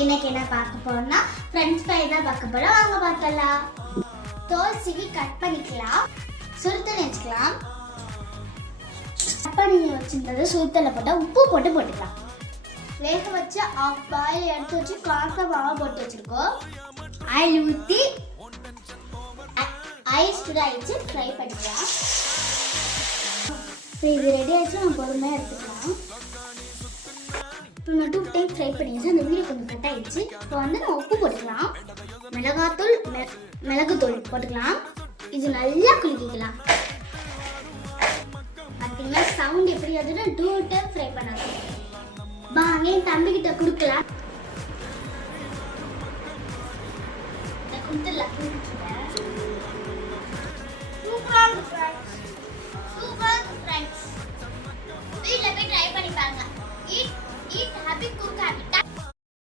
இன்னைக்கு என்ன பார்க்க போறோம்னா ஃப்ரெஞ்ச் ஃப்ரை தான் பார்க்க போறோம். வாங்க பார்க்கலாம். தோல் சீவி கட் பண்ணிக்கலாம். சுடுதண்ணி வச்சுக்கலாம். கட் பண்ணி வச்சிருந்தது சுடுதண்ணில போட்டு உப்பு போட்டு போட்டுக்கலாம். வேக வச்சு ஆஃப் பாயில் எடுத்து வச்சு கார்ன்ஃப்ளவர் மாவு போட்டு வச்சிருக்கோம். ஆயில் ஊற்றி ஐஸ் கூட ஆயிடுச்சு ஃப்ரை பண்ணிக்கலாம். இது ரெடி ஆயிடுச்சு. நம்ம பொறுமையாக எடுத்துக்கலாம். இப்போ நான் 2 டைம் ஃப்ரை பண்ணிடுச்சு. அந்த வீடியோ கொஞ்சம் கட் ஆயிடுச்சு. இப்போ வந்து நம்ம உப்பு போட்டுக்கலாம். மிளகாத்தூள் மிளகுத்தூள் போட்டுக்கலாம். இது நல்லா குளிக்கலாம். பார்த்தீங்கன்னா சவுண்ட் எப்படி ஆகுதுன்னா 2 டைம் ஃப்ரை பண்ணலாம். வாங்க என் தம்பிக்கிட்ட கொடுக்கலாம்.